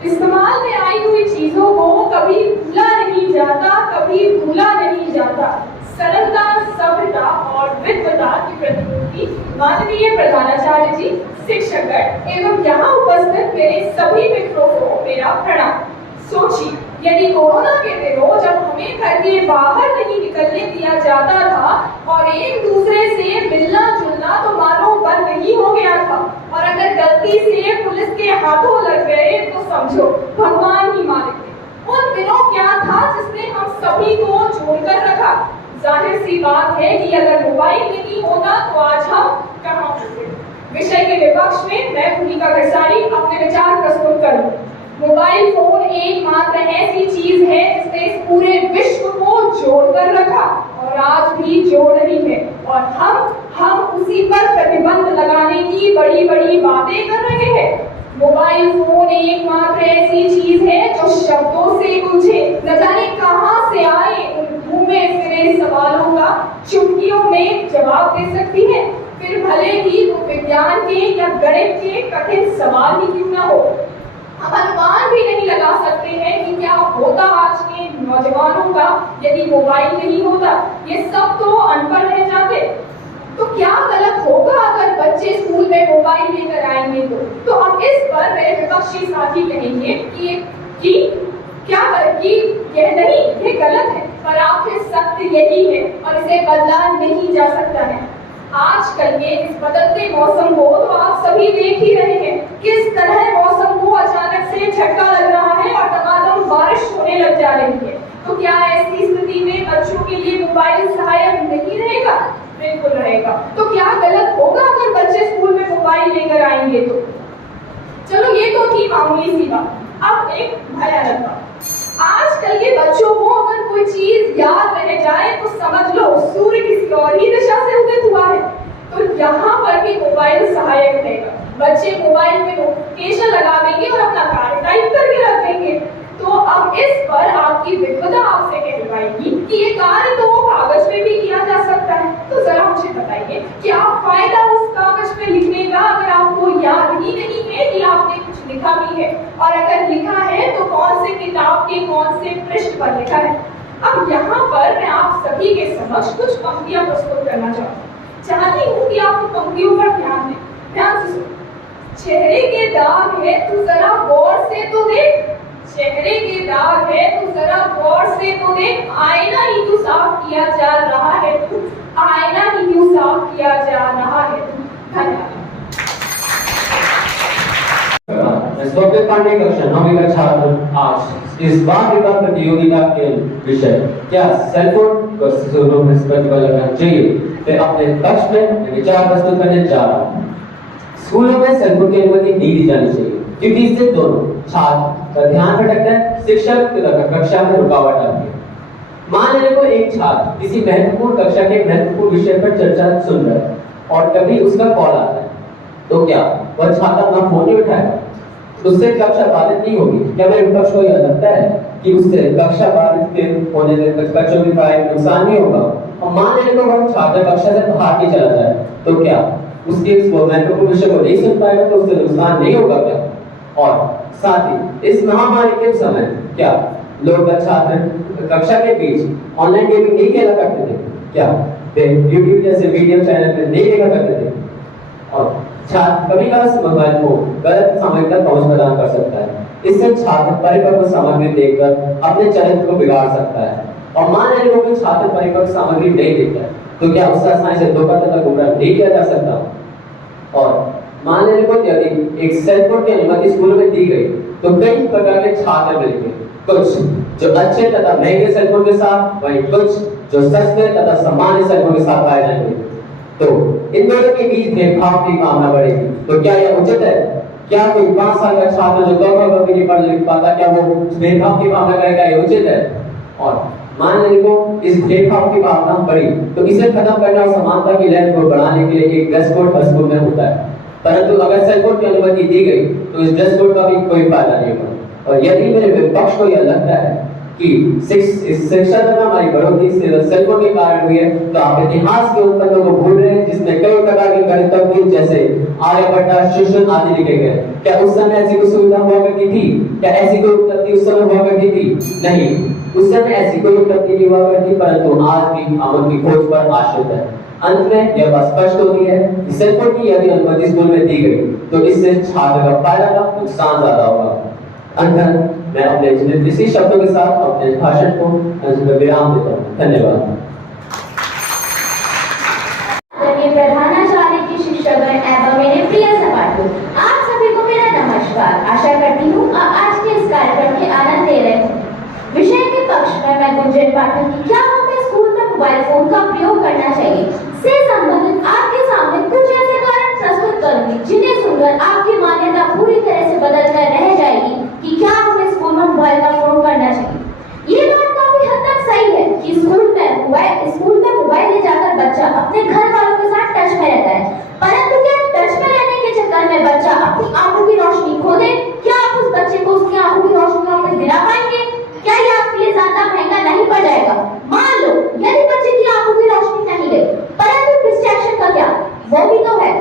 इस्तेमाल में आई हुई चीजों को कभी भूला नहीं जाता, कभी भूला नहीं जाता। सरलता, सभ्यता और विद्वता की प्रतिमूर्ति माननीय प्रधानाचार्य जी, शिक्षकगण एवं यहाँ उपस्थित मेरे सभी मित्रों को मेरा प्रणाम। सोचिए, यदि कोरोना के दिनों जब हमें घर के बाहर नहीं निकलने दिया जाता था और एक दूसरे से मिलना जुलना तो मानो बंद नहीं हो गया था, और अगर गलती से पुलिस के हाथों लग गए तो समझो भगवान ही मालिक थे। उन दिनों क्या था जिसने हम सभी को जोड़कर रखा? जाहिर सी बात है कि अगर मोबाइल नहीं होता तो आज हम कहाँ होते। विषय के विपक्ष में मैं भूमिका घरसारी अपने विचार प्रस्तुत करूँ। मोबाइल फोन एकमात्र ऐसी चीज है जिसने इस पूरे विश्व को जोड़कर रखा और आज भी जोड़ रही है, और हम उसी पर प्रतिबंध लगाने की बड़ी बड़ी बातें कर रहे हैं। मोबाइल फोन एकमात्र ऐसी चीज है जो शब्दों से पूछे न जाने कहां से आए उन घूमे फिरे सवालों का चुटकियों में जवाब दे सकती है, फिर भले ही वो विज्ञान के या गणित के कठिन सवाल ही क्यों ना हो। हम अनुमान भी नहीं लगा सकते हैं कि क्या होता आज के नौजवानों का यदि मोबाइल नहीं होता। ये सब तो अनपढ़ रह जाते। तो क्या गलत होगा अगर बच्चे स्कूल में मोबाइल लेकर आएंगे तो अब इस पर मेरे विपक्षी साथी कहेंगे कि यह नहीं, ये गलत है, पर आखिर सत्य यही है और इसे बदला नहीं जा सकता है। आजकल के इस बदलते मौसम को तो आप सभी देख ही रहे हैं, किस तरह मौसम को अचानक से झटका लग रहा है और दमादम बारिश होने लग जा रही है। तो क्या ऐसी स्थिति में बच्चों के लिए मोबाइल सहायक नहीं रहेगा? बिल्कुल रहेगा। तो क्या गलत होगा अगर बच्चे स्कूल में मोबाइल लेकर आएंगे तो? चलो ये तो थी मामूली सी बात। अब एक भयानक बात, आजकल के बच्चों को अगर कोई चीज याद रह जाए तो समझ लो सूर्य किसी और ही दिशा से उदित हुआ है। तो यहाँ पर भी मोबाइल सहायक रहेगा। बच्चे मोबाइल में नोटिफिकेशन लगा देंगे और अपना कार्य टाइप करके रख देंगे। तो अब इस पर आपकी विद्वता आपसे कहलवाएगी कि ये कार्य तो कागज पे भी किया जा सकता है। तो जरा मुझे बताइए, क्या फायदा उस कागज पे लिखने का अगर आपको याद ही नहीं है कि आपने कुछ लिखा भी है, और अगर लिखा है तो कौन से किताब के कौन से पृष्ठ पर लिखा है। अब यहाँ पर मैं आप सभी के समक्ष कुछ पंक्तियां प्रस्तुत करना चाहती हूँ कि आप पंक्तियों पर ध्यान दें। ध्यान से सुनो। चेहरे के दाग है तू जरा गौर से तो देख, चेहरे के दाग है तू जरा गौर से तो देख, आईना ही तू साफ किया जा रहा है तू, आईना ही तू साफ किया जा रहा है तू। धन्यवाद। मैं स्वप्न पांडे कक्षा 9वीं का छात्र आज इस वाद विवाद प्रतियोगिता के विषय क्या सेल फोन को शुरू में प्रतिबल लगाना चाहिए मैं अपने पक्ष में विचार प्रस्तुत करने जा रहा हूँ। स्कूलों में सेल फोन की अनुमति नहीं दी जानी चाहिए क्योंकि इससे दोनों छात्र का ध्यान भटकता है, शिक्षक तथा कक्षा में रुकावट आती है। मान लीजिए कोई एक छात्र किसी महत्वपूर्ण कक्षा के महत्वपूर्ण विषय पर चर्चा सुन रहा है और कभी उसका कॉल आता है तो क्या वह छात्र अपना फोन नहीं उठाएगा? उससे कक्षा बाधित नहीं होगी। क्या मेरे विपक्ष को यह लगता है कि उससे कक्षा बाधित के होने से बच्चों की पढ़ाई में नुकसान नहीं होगा? और मान लीजिए तो वह छात्र कक्षा से बाहर नहीं चला जाए तो क्या उसके इस महत्वपूर्ण विषय को नहीं सुन पाएगा तो उससे नुकसान नहीं होगा क्या? और साथ ही इस महामारी के समय क्या लोग छात्र कक्षा के बीच ऑनलाइन गेमिंग नहीं खेला करते थे? क्या वे यूट्यूब जैसे वीडियो चैनल पर नहीं देखा करते थे? और छात्र कभी कभी मोबाइल को गलत सामग्री तक पहुंच प्रदान कर सकता है। इससे छात्र परिपक्व सामग्री देखकर अपने चरित्र को बिगाड़ सकता है। और मान लीजिए कोई छात्र परिपक्व सामग्री नहीं देखता है तो क्या उससे आसानी से धोखा तथा गुमराह नहीं किया जा सकता? और मान लीजिए कोई यदि एक सेल फोन की अनुमति स्कूल में दी गई तो कई प्रकार के छात्र मिलेंगे, कुछ जो अच्छे तथा महंगे सेल फोन के साथ, वहीं कुछ जो सस्ते तथा सामान्य सेल फोन के साथ पाए जाएंगे। तो इन दोनों के बीच भेदभाव की भावना बढ़ेगी। तो क्या यह उचित है? क्या कोई 5 साल का छात्र जो कभी नहीं पढ़ लिख पाता क्या वो भेदभाव की भावना करेगा? यह उचित है? और मान लीजिए को इस भेदभाव की भावना बढ़ी तो इसे खत्म करना और समानता की लहर को बढ़ाने के लिए एक ड्रेस कोड हर स्कूल में होता है। परंतु अगर सेल फोन की अनुमति दी गई तो इस ड्रेस कोड का भी कोई फायदा नहीं होगा। और यदि मेरे विपक्ष को यह लगता है कि शिक्षा तथा हमारी बढ़ोतरी सेल फोन के कारण हुई है तो आप इतिहास के उत्पन्नों को भूल रहे हैं जिसमें कई प्रकार के गणितज्ञ जैसे आर्यभट्ट, शुश्रुत आदि लिखे गए। क्या उस समय ऐसी कोई सुविधा हुआ करती थी? क्या ऐसी कोई उपलब्धि उस समय हुआ करती थी? नहीं, उस समय ऐसी कोई उपलब्धि नहीं हुआ करती, परंतु आज भी हम उनकी खोज पर आश्रित है। अंत में यह बात स्पष्ट होती है कि सेल फोन की यदि अनुमति स्कूल में दी गई तो इससे छात्र का फायदा का नुकसान ज्यादा होगा। अंत मैं अपने इसी शब्दों के साथ अपने भाषण को विराम देता हूँ। धन्यवाद। प्रधानाचार्य की शिक्षकगण एवं मेरे प्रिय सहपाठियों, आप सभी को मेरा नमस्कार। आशा करती हूँ आज के इस कार्यक्रम के आनंद ले रहे हैं। विषय के पक्ष में मैं गुंजन पाठक की क्या हमें स्कूल में मोबाइल फोन का प्रयोग करना चाहिए से संबंधित आपके सामने कुछ ऐसे कारण प्रस्तुत करूंगी जिन्हें सुनकर आपकी मान्यता पूरी तरह से बदल कर रह जाएगी कि क्या हमें स्कूल में मोबाइल का प्रयोग करना चाहिए। ये बात काफी हद तक सही है कि स्कूल में मोबाइल ले जाकर बच्चा अपने घर वालों के साथ टच में रहता है, परंतु क्या टच में रहने के चक्कर में बच्चा अपनी आंखों की रोशनी खो दे? क्या आप उस बच्चे को उसकी आंखों की रोशनी वापस दिला पाएंगे? क्या ये आपके लिए ज्यादा महंगा नहीं पड़ जाएगा? मान लो यदि बच्चे की आंखों की रोशनी नहीं गई, परंतु डिस्ट्रैक्शन का क्या? वो भी तो है।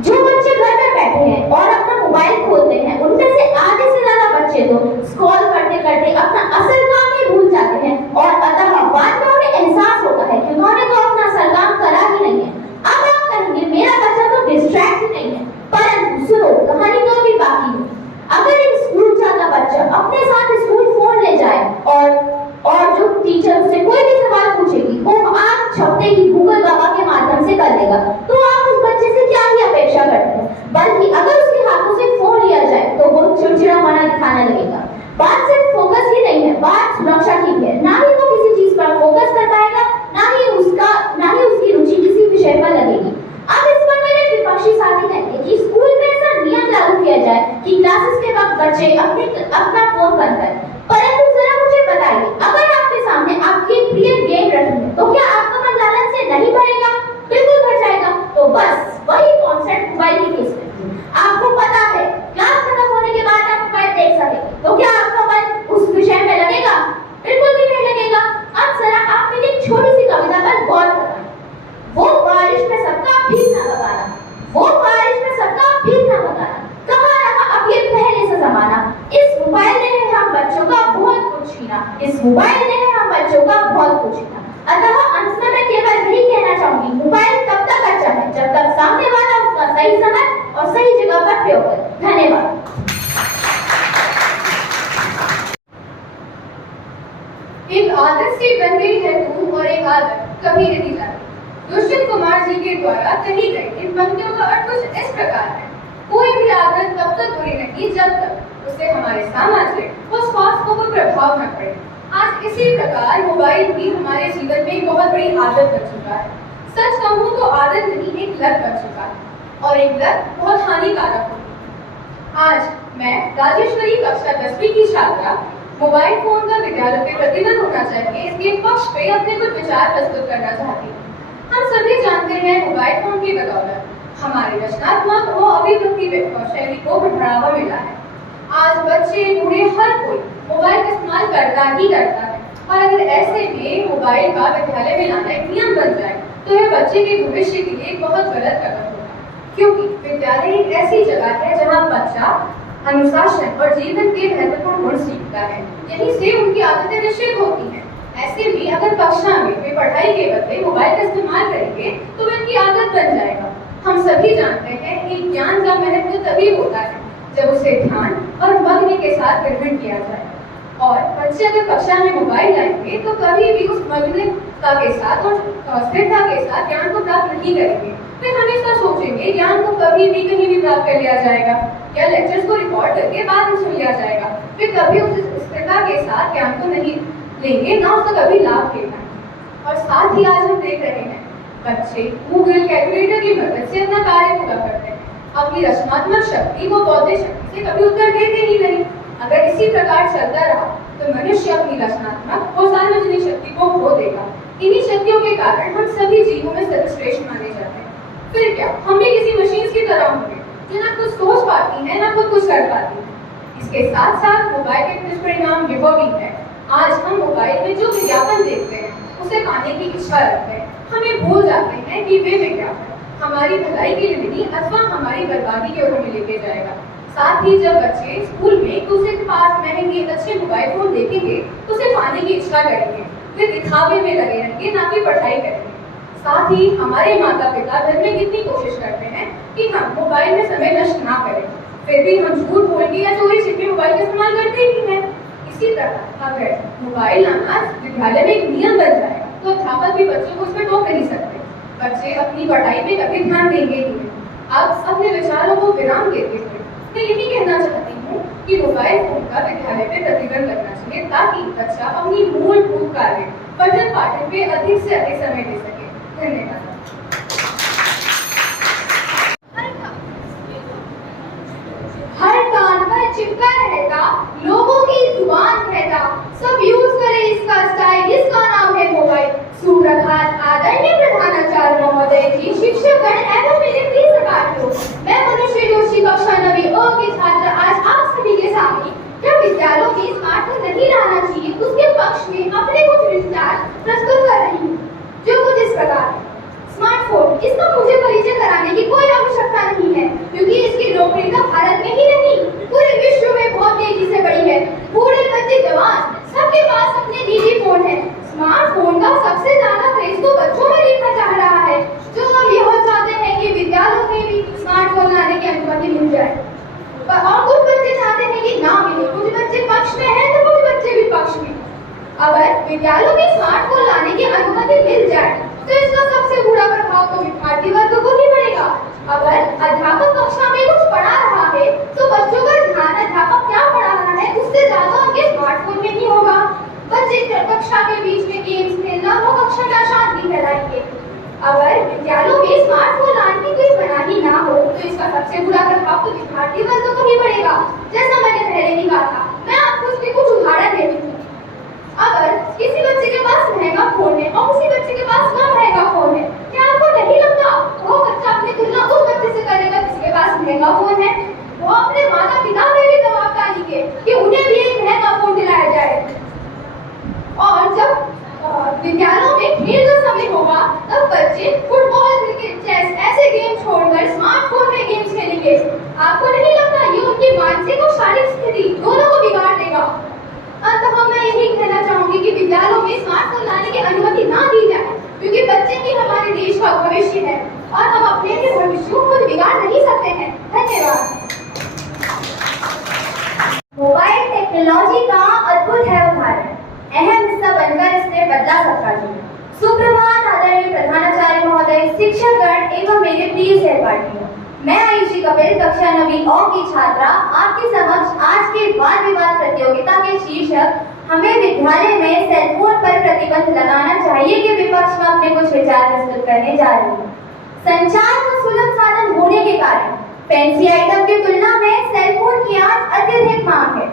जो बच्चे घर में बैठे हैं और अपना मोबाइल खोलते हैं उनमें से आधे से ज्यादा बच्चे तो स्क्रॉल करते करते अपना असल काम ही भूल जाते हैं और अतः बाद में उन्हें एहसास होता है कि उन्होंने तो अपना असल काम करा ही नहीं है। अब आप कहेंगे मेरा बच्चा तो डिस्ट्रैक्ट ही नहीं है, परंतु सुनो कहानी तो अभी बाकी है। अगर एक स्कूल जाता बच्चा अपने साथ स्कूल फोन ले जाए और जो टीचर से कोई भी सवाल पूछेगी वो आप छपते ही गूगल बाबा के माध्यम से कर देगा, तो आप उस बच्चे से क्या ही अपेक्षा करते हैं? बल्कि अगर उसके हाथों से फोन लिया जाए तो वो चिड़चिड़ापना दिखाने लगेगा। बात सिर्फ फोकस ही नहीं है, बात सुरक्षा की भी है। ना ही वो किसी चीज पर फोकस कर पाएगा, ना ही उसकी रुचि किसी विषय पर लगेगी। अब इस पर मेरे विपक्षी साथी कहते हैं कि स्कूल में ऐसा नियम लागू किया जाए कि क्लासेस के वक्त बच्चे अपना फोन बंद करें। परंतु जरा मुझे बताइए, अगर आपके सामने आपकी प्रिय गेम रखी है तो क्या आपका मन लालच से नहीं भरेगा? बिल्कुल भर जाएगा। तो बस वही कॉन्सेप्ट मोबाइल के केस में। आपको पता है क्लास खत्म होने के बाद आप मोबाइल देख सकेंगे, तो क्या आपका मन उस विषय में लगेगा? बिल्कुल भी नहीं लगेगा। अब जरा आप मेरी एक छोटी सी कविता पर गौर करें। वो बारिश में सबका भीगना बगाना, वो बारिश में सबका भीगना बगाना, कहाँ रहा अब ये पहले से जमाना। इस मोबाइल ने है हम बच्चों का बहुत कुछ छीना, इस मोबाइल ने है हम बच्चों का बहुत कुछ छीना। अतः अंत में मैं केवल यही कहना चाहूंगी, मोबाइल तब तक अच्छा है जब तक सामने वाला उसका सही समय और सही जगह पर प्रयोग करे। धन्यवाद। एक आदत सी बन गई है तू और एक आदत कभी नहीं जाती। दुष्यंत कुमार जी के द्वारा कही गई इन पंक्तियों का अर्थ कुछ इस प्रकार है। कोई भी आदत तब तक बुरी नहीं जब तक उससे हमारे सामाजिक और स्वास्थ्य को कोई प्रभाव न पड़े। आज इसी प्रकार मोबाइल भी हमारे जीवन में एक बहुत बड़ी आदत बन चुका है। सच कहूँ तो आदत नहीं, एक लत बन चुका है और एक लत बहुत हानिकारक होती है। आज मैं राजेश्वरी कक्षा 10वीं की छात्रा मोबाइल फोन का विद्यालय पे प्रतिबंध होना चाहिए इसके पक्ष पे अपने कुछ विचार प्रस्तुत करना चाहती हूँ। हम सभी जानते हैं मोबाइल फोन की बदौलत हमारे रचनात्मक व अभिव्यक्ति शैली को बढ़ावा मिला है। आज बच्चे बूढ़े हर कोई मोबाइल का इस्तेमाल करता ही करता है और अगर ऐसे में मोबाइल का विद्यालय में लाना एक नियम बन जाए तो यह बच्चे के भविष्य के लिए एक बहुत गलत कदम होगा, क्योंकि विद्यालय एक ऐसी जगह है जहाँ बच्चा अनुशासन और जीवन के महत्वपूर्ण गुण सीखता है। यहीं से उनकी आदतें निश्चित होती हैं। ऐसे में अगर कक्षा में वे पढ़ाई के बदले मोबाइल का इस्तेमाल करेंगे तो उनकी आदत बन जाएगा। हम सभी जानते हैं कि ज्ञान का महत्व तभी होता है जब उसे ध्यान और मग्न के साथ ग्रहण किया जाए। और बच्चे अगर कक्षा में मोबाइल लाएंगे तो कभी भी उस मग्नता के साथ और स्थिरता के साथ ज्ञान को प्राप्त नहीं करेंगे। वे हमेशा सोचेंगे ज्ञान को कभी भी कहीं भी प्राप्त कर लिया जाएगा या लेक्चर्स को रिकॉर्ड करके बाद में सुन लिया जाएगा। वे कभी उस स्थिरता के साथ ज्ञान को नहीं लेंगे, ना उसका कभी लाभ लेना। और साथ ही आज हम देख रहे हैं बच्चे गूगल कैलकुलेटर की मदद से अपना कार्य पूरा करते हैं। अपनी रचनात्मक शक्ति व बौद्धिक शक्ति से कभी उत्तर देते ही नहीं। अगर इसी प्रकार चलता रहा तो मनुष्य अपनी रचनात्मक और सार्वजनिक शक्ति को खो देगा। इन्हीं शक्तियों के कारण हम सभी जीवों में सर्वश्रेष्ठ माने जाते हैं। फिर क्या हम भी किसी मशीन की तरह होंगे जो ना कुछ सोच पाती है ना कुछ कर पाती है। इसके साथ साथ मोबाइल के दुष्परिणाम यह भी है, आज हम मोबाइल में जो विज्ञापन देखते हैं उसे पाने की इच्छा रखते हैं। हमें भूल जाते हैं कि वे विज्ञापन हमारी भलाई के लिए नहीं अथवा हमारी बर्बादी की ओर हमें लेके जाएगा। साथ ही जब बच्चे स्कूल में दूसरे के पास महंगे अच्छे मोबाइल फोन देखेंगे तो उसे पाने की इच्छा करेंगे। वे दिखावे में लगे रहेंगे, ना कि पढ़ाई करेंगे। साथ ही हमारे माता पिता घर में कितनी कोशिश करते हैं कि हम मोबाइल में समय नष्ट ना करें, फिर भी हम झूठ बोल के या चोरी छिपे मोबाइल का इस्तेमाल करते ही हैं। इसी तरह अगर मोबाइल लाना विद्यालय में एक नियम बन जाएगा तो अध्यापक भी बच्चों को उसमें टोक नहीं सकते। बच्चे अपनी पढ़ाई पे कभी ध्यान देंगे ही नहीं। अब अपने विचारों को विराम देते हुए मैं यही कहना चाहती हूँ कि मोबाइल फोन का विद्यालय पे प्रतिबंध लगना चाहिए ताकि बच्चा अपनी मूलभूत कार्य पठन पाठन पे अधिक से अधिक समय दे सके। धन्यवाद। हर कान पर चिपका रहता, लोगों की जुबान कहता, सब यूज करे इसका स्टाइल, इसका नाम है मोबाइल। सुप्रभात आदरणीय प्रधानाचार्य महोदय जी, शिक्षकगण एवं मेरे प्रिय सहार्थियों, मैं मनुष्य जोशी कक्षा 9वीं अ की छात्र आज आप सभी के सामने जब विद्यालयों में स्मार्टफोन नहीं लाना चाहिए उसके पक्ष में अपने कुछ विचार प्रस्तुत कर रही हूँ, जो कुछ इस प्रकार है। स्मार्टफोन, इसका मुझे परिचय कराने की कोई आवश्यकता नहीं है क्योंकि इसकी लोकप्रियता भारत में ही नहीं पूरे विश्व में बहुत तेजी से बढ़ी है। बूढ़े बच्चे जवान सबके पास अपने निजी फोन है। स्मार्टफोन का सबसे ज्यादा क्रेज तो बच्चों में देखा जा रहा है, जो हम यह चाहते हैं कि विद्यालयों में भी स्मार्टफोन लाने की अनुमति मिल जाए। और कुछ बच्चे चाहते हैं कि ना मिले, कुछ बच्चे पक्ष में हैं तो कुछ बच्चे भी पक्ष में। अगर विद्यालयों में स्मार्टफोन लाने की अनुमति मिल जाए तो इसका सबसे बुरा प्रभाव तो विद्यार्थी वर्ग को ही पड़ेगा। अगर अध्यापक कक्षा में कुछ पढ़ा रहा है तो बच्चों का ध्यान अध्यापक क्या पढ़ा रहा है उससे ज्यादा उनके स्मार्टफोन में ही होगा। बच्चे कक्षा के बीच में गेम्स खेलना वो कक्षा में अशांति फैलाएंगे। अगर विद्यालयों में स्मार्टफोन लाने की कोई मनाही ना हो तो इसका सबसे बुरा प्रभाव तो विद्यार्थी वर्ग को ही पड़ेगा। जैसा मैंने पहले भी कहा था, मैं आपको इसके कुछ उदाहरण देती हूँ। अगर किसी बच्चे के पास महंगा फोन है और किसी बच्चे के पास कम महंगा फोन है, क्या आपको नहीं लगता वो बच्चा अपनी तुलना उस बच्चे से करेगा जिसके पास महंगा फोन है? वो अपने माता पिता पे भी दबाव डालेंगे कि उन्हें भी एक महंगा फोन दिलाया जाए। और जब विद्यालयों में खेल का समय होगा तब बच्चे फुटबॉल, क्रिकेट, चेस ऐसे गेम छोड़कर स्मार्टफोन में गेम्स खेलेंगे। आपको नहीं लगता ये उनकी मानसिक और शारीरिक स्थिति दोनों को बिगाड़ देगा? अंततः मैं यही कहना चाहूंगी कि विद्यालयों में स्मार्टफोन लाने की अनुमति ना दी जाए क्योंकि बच्चे ही हमारे देश का भविष्य है और हम अपने भी भविष्य को खुद बिगाड़ नहीं सकते हैं। धन्यवाद। मोबाइल टेक्नोलॉजी का अद्भुत है उदाहरण, अहम हिस्सा बनकर इसने बदला सबका जीवन। सुप्रभात आदरणीय प्रधानाचार्य महोदय, शिक्षकगण एवं मेरे प्रिय सहपाठियों, मैं आयुषी कपिल कक्षा 9वीं अ की छात्रा आपके समक्ष आज के वाद विवाद प्रतियोगिता के शीर्षक हमें विद्यालय में सेलफोन पर प्रतिबंध लगाना चाहिए के विपक्ष में अपने कुछ विचार प्रस्तुत करने जा रही हूँ। संचार का सुलभ साधन होने के कारण फैंसी आइटम की तुलना में सेलफोन की आज अत्यधिक मांग है।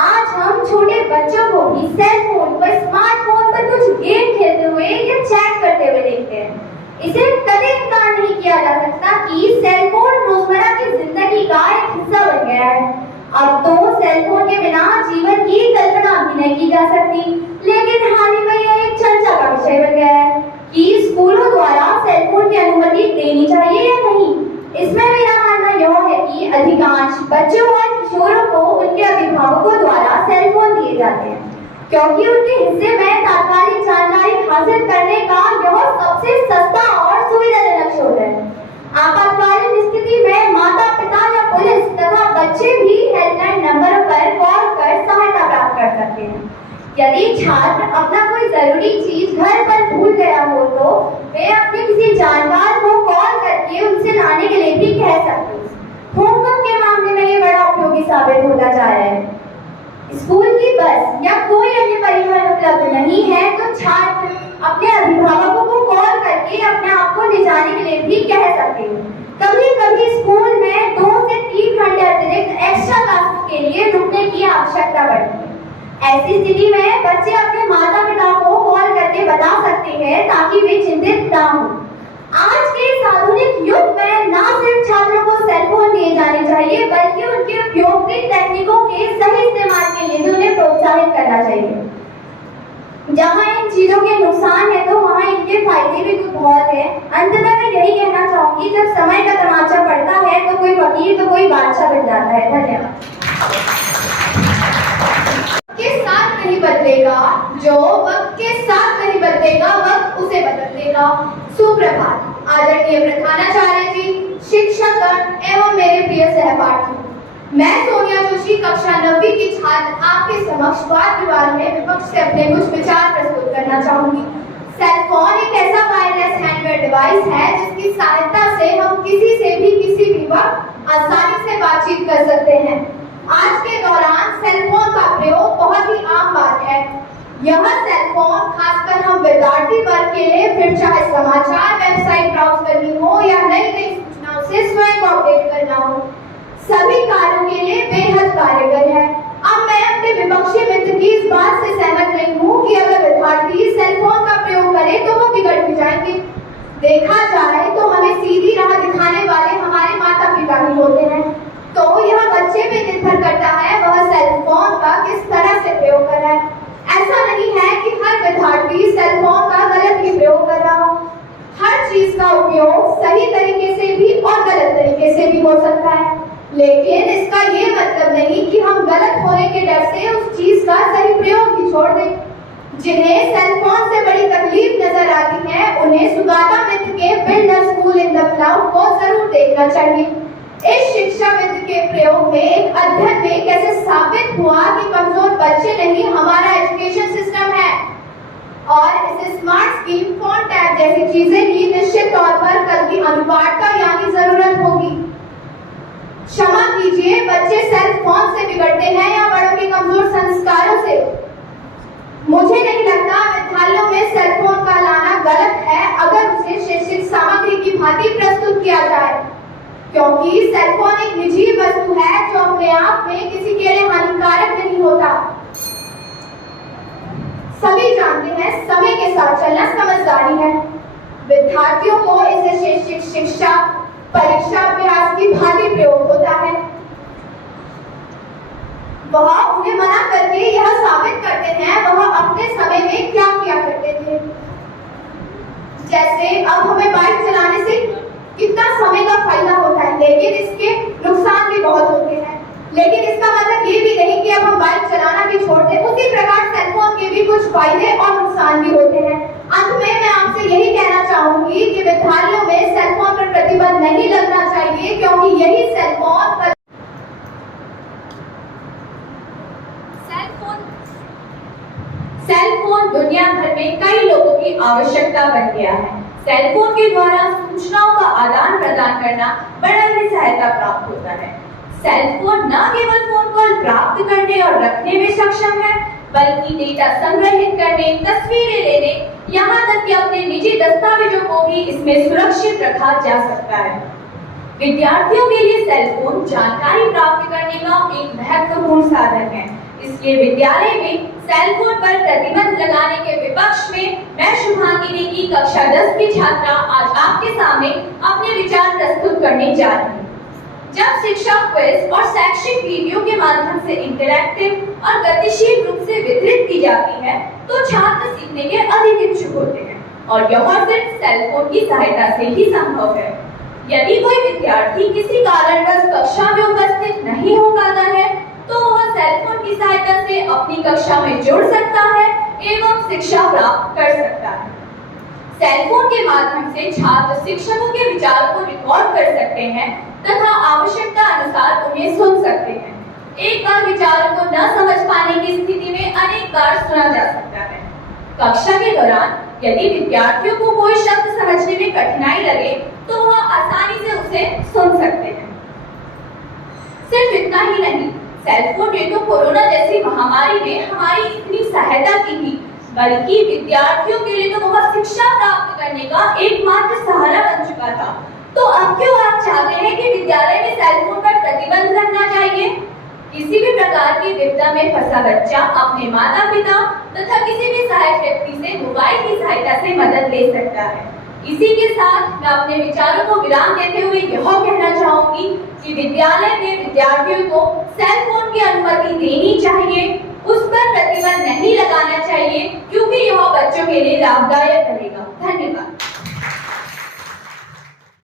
आज हम छोटे बच्चों को भी सेलफोन पर स्मार्टफोन पर कुछ गेम खेलते हुए या चैट करते हुए देखते हैं। इसे कभी इनकार नहीं किया जा सकता कि सेलफोन रोजमर्रा की जिंदगी का एक हिस्सा बन गया है। अब तो सेलफोन के बिना जीवन की कल्पना भी नहीं की जा सकती, लेकिन हाल ही में यह एक चर्चा का विषय बन गया है कि स्कूलों द्वारा सेलफोन की अनुमति देनी चाहिए या नहीं। इसमें मेरा मानना यह है कि अधिकांश बच्चों और किशोरों को उनके अभिभावकों द्वारा सेलफोन दिए जाते हैं, क्योंकि उनके हिस्से में तात्कालिक जानकारी हासिल करने का यह सबसे सस्ता और सुविधाजनक स्रोत है। आपातकालीन स्थिति में माता पिता या पुलिस तथा बच्चे भी हेल्पलाइन नंबरों पर कॉल कर सहायता प्राप्त कर सकते हैं। यदि छात्र अपना कोई जरूरी चीज घर पर भूल गया हो तो वे अपने किसी जानकार को कॉल करके उनसे लाने के लिए भी कह सकते हैं। होमवर्क के मामले में ये बड़ा उपयोगी साबित होता जा रहा है। स्कूल की बस या कोई अन्य परिवहन उपलब्ध नहीं है तो छात्र अपने अभिभावकों को कॉल करके अपने आप को ले जाने के लिए भी कह सकते हैं। कभी कभी स्कूल में 2 से 3 घंटे अतिरिक्त एक्स्ट्रा क्लासेस के लिए रुकने की आवश्यकता पड़ती है। ऐसी स्थिति में बच्चे अपने माता पिता को कॉल करके बता सकते हैं ताकि वे चिंतित ना हो। आज के इस आधुनिक युग में न सिर्फ छात्रों को सेलफोन दिए जाने चाहिए बल्कि उनके उपयोगी तकनीकों के सही इस्तेमाल के लिए भी उन्हें प्रोत्साहित करना चाहिए। जहां इन चीजों के नुकसान है तो वहां इनके फायदे भी कुछ बहुत है। अंत में मैं यही कहना चाहूंगी, जब समय का तमाचा पड़ता है तो कोई फकीर तो कोई बादशाह बन जाता है। धन्यवाद। के साथ नहीं बदलेगा, जो वक्त के साथ नहीं बदलेगा वक्त उसे बदल देगा। सुप्रभात आदरणीय प्रधानाचार्य जी, शिक्षकगण एवं मेरे प्रिय सहपाठी। मैं सोनिया जोशी कक्षा 9वीं की छात्र आपके समक्ष वाद विवाद में विपक्ष से अपने कुछ विचार प्रस्तुत करना चाहूंगी। सेलफोन एक ऐसा वायरलेस हैंडवेयर डिवाइस है जिसकी सहायता से हम किसी से भी किसी भी वक्त आसानी से बातचीत कर सकते हैं। आज के दौरान सेलफोन का प्रयोग बहुत ही आम बात है। यह सेलफोन खासकर हम विद्यार्थी वर्ग के लिए, फिर चाहे समाचार वेबसाइट ब्राउज करनी हो या नई नई सूचनाओं से स्वयं को अपडेट करना हो, सभी कार्यों के लिए बेहद कारगर है। अब मैं अपने विपक्षी मित्र की इस बात से सहमत नहीं हूँ कि अगर विद्यार्थी सेलफोन का प्रयोग करे तो वो बिगड़ भी जाएंगे। देखा जाए तो हमें सीधी राह दिखाने वाले हमारे माता पिता ही होते हैं, तो यह बच्चे पे निर्भर करता है वह सेलफोन का किस तरह से प्रयोग कर रहा है। ऐसा नहीं है कि हर विद्यार्थी सेलफोन का गलत ही प्रयोग कर रहा हो। हर चीज का उपयोग सही तरीके से भी और गलत तरीके से भी हो सकता है, लेकिन इसका ये मतलब नहीं कि हम गलत होने के डर से उस चीज का सही प्रयोग ही छोड़ दें। जिन्हें सेलफोन से बड़ी तकलीफ नजर आती है उन्हें सुगाता मित्र के build a school in the cloud को जरूर देखना चाहिए। इस शिक्षा मित्र के प्रयोग में एक अध्ययन में कैसे साबित हुआ कि कमजोर बच्चे नहीं हमारा एजुकेशन सिस्टम है, और इस स्मार्ट स्कीम, फोन टैब जैसी चीजें ही निश्चित तौर पर कल की अनुपात यानी जरूरत होगी। क्षमा कीजिए, बच्चे सेलफोन से बिगड़ते हैं या बड़ों के कमजोर संस्कारों से। मुझे नहीं लगता विद्यालयों में सेलफोन का लाना गलत है अगर उसे शैक्षिक सामग्री की भांति प्रस्तुत किया जाए, क्योंकि सेलफोन एक निजी वस्तु है जो अपने आप में किसी के लिए हानिकारक नहीं होता। सभी जानते हैं समय के साथ चलना समझदारी है। विद्यार्थियों को इसे शैक्षिक शिक्षा, परीक्षा अभ्यास की भांति प्रयोग होता है। वह उन्हें मना करके यह साबित करते हैं वह अपने समय में क्या किया करते थे। जैसे अब हमें बाइक चलाने से कितना समय का फायदा होता है, लेकिन इसके नुकसान भी बहुत होते हैं। लेकिन इसका मतलब ये भी नहीं कि अब हम बाइक चलाना भी छोड़ दें। उसी प्रकार सेलफोन के भी कुछ फायदे और नुकसान भी होते हैं। अंत में मैं आपसे यही कहना चाहूंगी कि विद्यालयों में सेलफोन पर प्रतिबंध नहीं लगना चाहिए, क्योंकि यही सेलफोन दुनिया भर में कई लोगों की आवश्यकता बन गया है। सेलफोन के द्वारा सूचनाओं का आदान प्रदान करना बड़ा ही सहायता प्राप्त होता है। सेल फोन न केवल फोन कॉल प्राप्त करने और रखने में सक्षम है, बल्कि डेटा संग्रहित करने, तस्वीरें लेने, यहाँ तक कि अपने निजी दस्तावेजों को भी इसमें सुरक्षित रखा जा सकता है। विद्यार्थियों के लिए सेल फोन जानकारी प्राप्त करने का एक महत्वपूर्ण साधन है। इसलिए विद्यालय में सेल फोन पर प्रतिबंध लगाने के विपक्ष में मैं शुभांगिनी की कक्षा 10 की छात्रा आज आपके सामने अपने विचार प्रस्तुत करने जा रही हूँ। जब शिक्षा क्विज और शैक्षिक वीडियो के माध्यम से इंटरैक्टिव और गतिशील रूप से वितरित की जाती है, तो छात्र सीखने के अधिक इच्छुक होते हैं और यह सिर्फ सेल फोन की सहायता से ही संभव है। यदि कोई विद्यार्थी किसी कारणवश कक्षा में उपस्थित नहीं हो पाता है, तो वह सेल फोन की सहायता से अपनी कक्षा में जुड़ सकता है एवं शिक्षा प्राप्त कर सकता है। सेल फोन के माध्यम से छात्र शिक्षकों के विचार को रिकॉर्ड कर सकते हैं तथा आवश्यकता अनुसार उन्हें सुन सकते हैं। एक बार विचारों को न समझ पाने की स्थिति में अनेक बार सुना जा सकता है। कक्षा के दौरान यदि विद्यार्थियों को कोई शब्द समझने में कठिनाई लगे, तो वह आसानी से उसे सुन सकते हैं। सिर्फ इतना ही नहीं, सेल फोन ने तो कोरोना जैसी महामारी में हमारी इतनी सहायता की थी, बल्कि विद्यार्थियों के लिए तो वह शिक्षा प्राप्त करने का एकमात्र सहारा बन चुका था। तो अब क्यों आप चाहते हैं कि विद्यालय में सेल फोन पर प्रतिबंध लगना चाहिए? किसी भी प्रकार की विपदा में फंसा बच्चा अपने माता पिता तथा किसी भी सहायक व्यक्ति से मोबाइल की सहायता से मदद ले सकता है। इसी के साथ मैं अपने विचारों को विराम देते हुए यह कहना चाहूंगी कि विद्यालय में विद्यार्थियों को सेल फोन की अनुमति देनी चाहिए, उस पर प्रतिबंध नहीं लगाना चाहिए, क्योंकि यह बच्चों के लिए लाभदायक रहेगा। धन्यवाद।